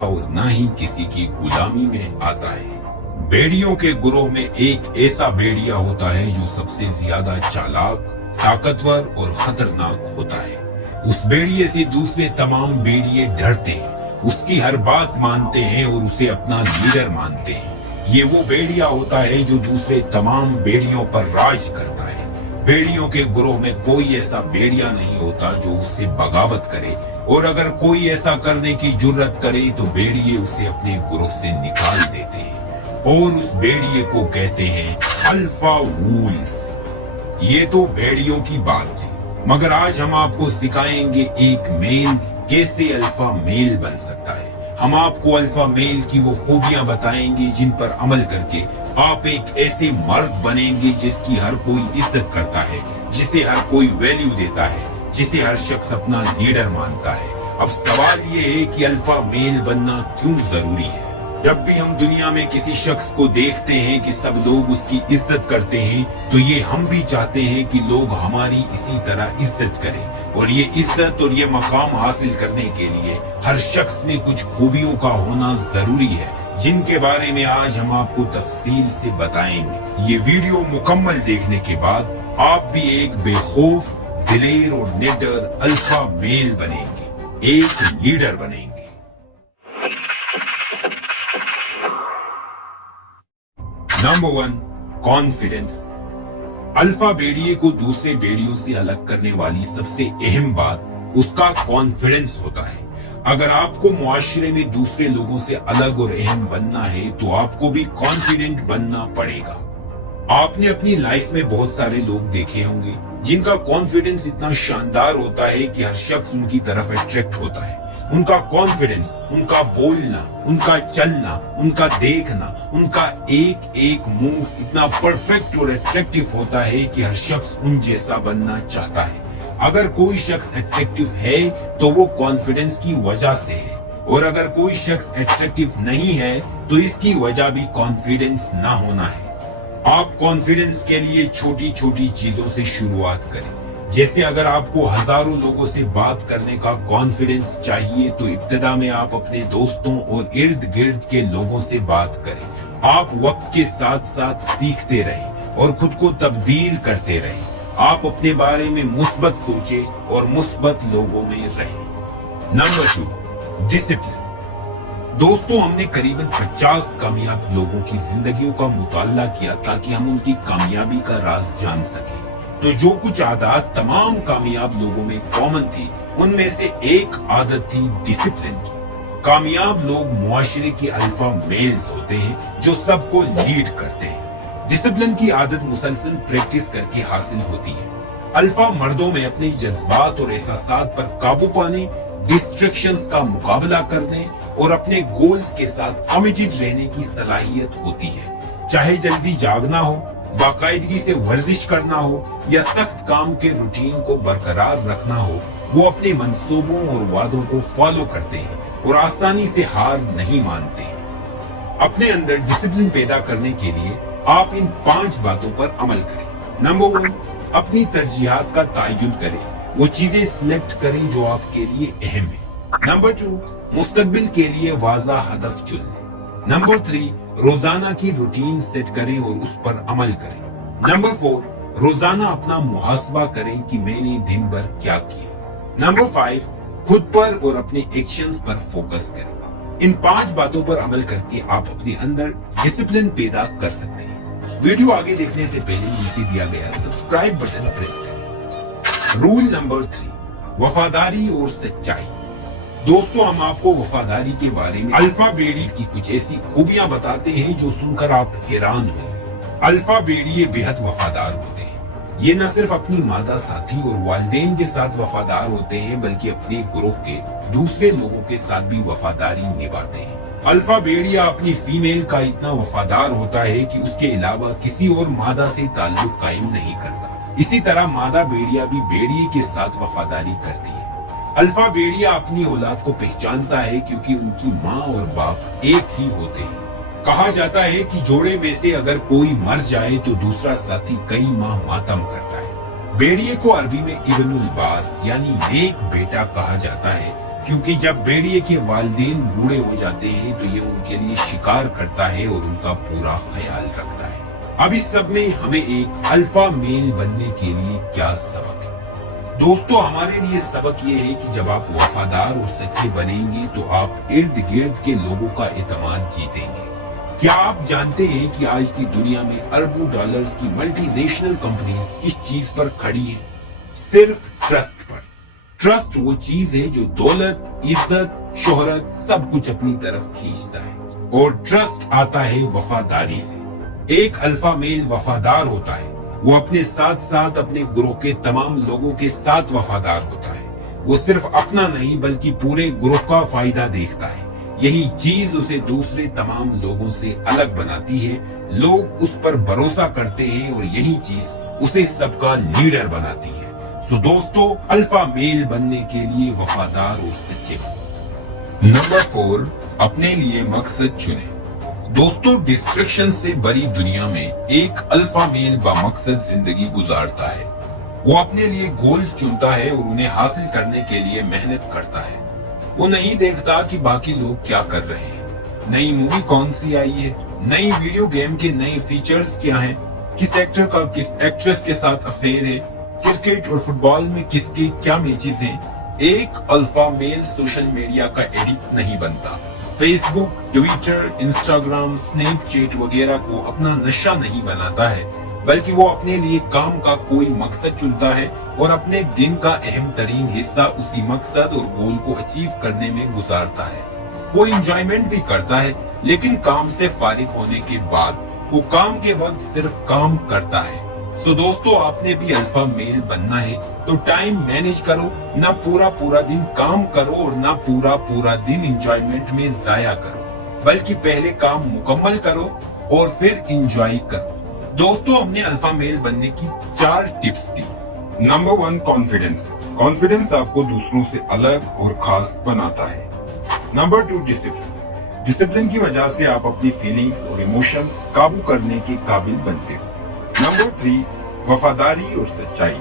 और ना ही किसी की गुलामी में आता है। भेड़ियों के गिरोह में एक ऐसा भेड़िया होता है जो सबसे ज्यादा चालाक, ताकतवर और खतरनाक होता है। उस भेड़िए से दूसरे तमाम भेड़िए डरते हैं, उसकी हर बात मानते हैं और उसे अपना लीडर मानते हैं। ये वो भेड़िया होता है जो दूसरे तमाम भेड़ियों पर राज करता है। भेड़ियों के गिरोह में कोई ऐसा भेड़िया नहीं होता जो उससे बगावत करे, और अगर कोई ऐसा करने की जुर्रत करे तो भेड़िए उसे अपने गिरोह से निकाल देते हैं, और उस भेड़िए को कहते हैं अल्फा वुल्फ। ये तो भेड़ियों की बात थी, मगर आज हम आपको सिखाएंगे एक मेल कैसे अल्फा मेल बन सकता है। हम आपको अल्फा मेल की वो खूबियां बताएंगे जिन पर अमल करके आप एक ऐसे मर्द बनेंगे जिसकी हर कोई इज्जत करता है, जिसे हर कोई वैल्यू देता है, जिसे हर शख्स अपना लीडर मानता है। अब सवाल ये है कि अल्फा मेल बनना क्यों जरूरी है। जब भी हम दुनिया में किसी शख्स को देखते हैं कि सब लोग उसकी इज्जत करते हैं, तो ये हम भी चाहते हैं कि लोग हमारी इसी तरह इज्जत करें। और ये इज्जत और ये मकाम हासिल करने के लिए हर शख्स में कुछ खूबियों का होना जरूरी है, जिनके बारे में आज हम आपको तफसील से बताएंगे। ये वीडियो मुकम्मल देखने के बाद आप भी एक बेखौफ, दिलेर और निडर अल्फा मेल बनेंगे, एक लीडर बनेंगे। Number 1, confidence. अल्फा भेड़िए को दूसरे भेड़ियों से अलग करने वाली सबसे अहम बात उसका कॉन्फिडेंस होता है। अगर आपको मुआशरे में दूसरे लोगों से अलग और अहम बनना है तो आपको भी कॉन्फिडेंट बनना पड़ेगा। आपने अपनी लाइफ में बहुत सारे लोग देखे होंगे जिनका कॉन्फिडेंस इतना शानदार होता है कि हर शख्स उनकी तरफ अट्रैक्ट होता है। उनका कॉन्फिडेंस, उनका बोलना, उनका चलना, उनका देखना, उनका एक एक मूव इतना परफेक्ट और अट्रैक्टिव होता है कि हर शख्स उन जैसा बनना चाहता है। अगर कोई शख्स अट्रैक्टिव है तो वो कॉन्फिडेंस की वजह से है, और अगर कोई शख्स अट्रैक्टिव नहीं है तो इसकी वजह भी कॉन्फिडेंस ना होना है। आप कॉन्फिडेंस के लिए छोटी छोटी चीजों से शुरुआत करें। जैसे अगर आपको हजारों लोगों से बात करने का कॉन्फिडेंस चाहिए तो इब्तिदा में आप अपने दोस्तों और इर्द गिर्द के लोगों से बात करें। आप वक्त के साथ साथ सीखते रहें और खुद को तब्दील करते रहें। आप अपने बारे में मुस्बत सोचें और मुस्बत लोगों में रहें। Number 2, discipline. दोस्तों, हमने करीबन 50 कामयाब लोगों की जिंदगियों का मुताला किया ताकि हम उनकी कामयाबी का राज जान सकें। तो जो कुछ आदत तमाम कामयाब लोगों में कॉमन थी, उनमें से एक आदत थी डिसिप्लिन की। कामयाब लोग मुआशरे के अल्फा मेल्स होते हैं जो सबको लीड करते हैं। डिसिप्लिन की आदत मुसलसल प्रैक्टिस करके हासिल होती है। अल्फा मर्दों में अपने जज्बात और एहसासात पर काबू पाने, डिस्ट्रैक्शंस का मुकाबला करने और अपने गोल्स के साथ कमिटेड रहने की सलाहियत होती है। चाहे जल्दी जागना हो, बाकायदगी से वर्जिश करना हो या सख्त काम के रूटीन को बरकरार रखना हो, वो अपने मंसूबों और वादों को फॉलो करते हैं और आसानी से हार नहीं मानते हैं। अपने अंदर डिसिप्लिन पैदा करने के लिए आप इन 5 बातों पर अमल करें। नंबर 1, अपनी तरजीहात का तयन करें। वो चीजें सिलेक्ट करें जो आपके लिए अहम है। नंबर 2, मुस्तकबिल के लिए वाज़ा हदफ चुन लें। नंबर 3, रोजाना की रूटीन सेट करें और उस पर अमल करें। नंबर 4, रोजाना अपना मुहासबा करें कि मैंने दिन भर क्या किया। नंबर 5, खुद पर और अपने एक्शंस पर फोकस करें। इन 5 बातों पर अमल करके आप अपने अंदर डिसिप्लिन पैदा कर सकते हैं। वीडियो आगे देखने से पहले नीचे दिया गया सब्सक्राइब बटन प्रेस करें। रूल नंबर 3, वफादारी और सच्चाई। दोस्तों, हम आपको वफादारी के बारे में अल्फा भेड़िए की कुछ ऐसी खूबियां बताते हैं जो सुनकर आप हैरान होंगे। अल्फा भेड़िए बेहद वफादार होते हैं। ये न सिर्फ अपनी मादा साथी और वालिदैन के साथ वफादार होते हैं, बल्कि अपने ग्रोह के दूसरे लोगों के साथ भी वफादारी निभाते हैं। अल्फा भेड़िया अपनी फीमेल का इतना वफादार होता है कि उसके अलावा किसी और मादा से ताल्लुक कायम नहीं करता। इसी तरह मादा भेड़िया भी भेड़िए के साथ वफादारी करती है। अल्फा भेड़िया अपनी औलाद को पहचानता है क्योंकि उनकी माँ और बाप एक ही होते हैं। कहा जाता है कि जोड़े में से अगर कोई मर जाए तो दूसरा साथी कई माह मातम करता है। भेड़िए को अरबी में इब्नुल बार यानी नेक बेटा कहा जाता है, क्योंकि जब भेड़िए के वालिदैन बूढ़े हो जाते हैं तो ये उनके लिए शिकार करता है और उनका पूरा ख्याल रखता है। अब इस सब में हमें एक अल्फा मेल बनने के लिए क्या सबक है? दोस्तों, हमारे लिए सबक ये है कि जब आप वफादार और सच्चे बनेंगे तो आप इर्द गिर्द के लोगों का एतमाद जीतेंगे। क्या आप जानते हैं कि आज की दुनिया में अरबों डॉलर्स की मल्टीनेशनल कंपनीज किस चीज पर खड़ी हैं? सिर्फ ट्रस्ट पर। ट्रस्ट वो चीज है जो दौलत, इज्जत, शोहरत सब कुछ अपनी तरफ खींचता है, और ट्रस्ट आता है वफादारी से। एक अल्फा मेल वफादार होता है, वो अपने साथ साथ अपने ग्रोह के तमाम लोगों के साथ वफादार होता है। वो सिर्फ अपना नहीं बल्कि पूरे ग्रोह का फायदा देखता है। यही चीज उसे दूसरे तमाम लोगों से अलग बनाती है। लोग उस पर भरोसा करते हैं और यही चीज उसे सबका लीडर बनाती है। तो दोस्तों, अल्फा मेल बनने के लिए वफादार और सच्चे बनो। नंबर 4, अपने लिए मकसद चुने। दोस्तों, डिस्ट्रैक्शन से भरी दुनिया में एक अल्फा मेल बामकसद जिंदगी गुजारता है। वो अपने लिए गोल्स चुनता है और उन्हें हासिल करने के लिए मेहनत करता है। वो नहीं देखता कि बाकी लोग क्या कर रहे हैं, नई मूवी कौन सी आई है, नई वीडियो गेम के नए फीचर्स क्या हैं, किस एक्टर का किस एक्ट्रेस के साथ अफेयर है, क्रिकेट और फुटबॉल में किसके क्या मैचेस हैं। एक अल्फा मेल सोशल मीडिया का एडिक्ट नहीं बनता। फेसबुक, ट्विटर, इंस्टाग्राम, स्नैपचैट वगैरह को अपना नशा नहीं बनाता है, बल्कि वो अपने लिए काम का कोई मकसद चुनता है और अपने दिन का अहम तरीन हिस्सा उसी मकसद और गोल को अचीव करने में गुजारता है। वो एंजॉयमेंट भी करता है, लेकिन काम से फारिग होने के बाद वो काम के वक्त सिर्फ काम करता है। सो दोस्तों, आपने भी अल्फा मेल बनना है तो टाइम मैनेज करो, ना पूरा दिन काम करो और ना पूरा दिन एंजॉयमेंट में जाया करो, बल्कि पहले काम मुकम्मल करो और फिर एंजॉय करो। दोस्तों, हमने अल्फा मेल बनने की 4 टिप्स दी। Number 1, confidence. कॉन्फिडेंस आपको दूसरों से अलग और खास बनाता है। Number 2, discipline. डिसिप्लिन की वजह से आप अपनी फीलिंग्स और इमोशंस काबू करने के काबिल बनते हो। नंबर 3, वफादारी और सच्चाई।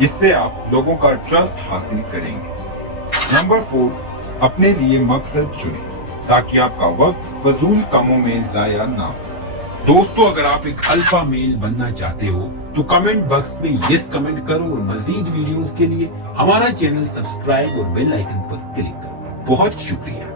इससे आप लोगों का ट्रस्ट हासिल करेंगे। नंबर 4, अपने लिए मकसद चुनें ताकि आपका वक्त फजूल कामों में जाया ना हो। दोस्तों, अगर आप एक अल्फा मेल बनना चाहते हो तो कमेंट बॉक्स में यस कमेंट करो और मजीद वीडियोस के लिए हमारा चैनल सब्सक्राइब और बेल आइकन पर क्लिक करो। बहुत शुक्रिया।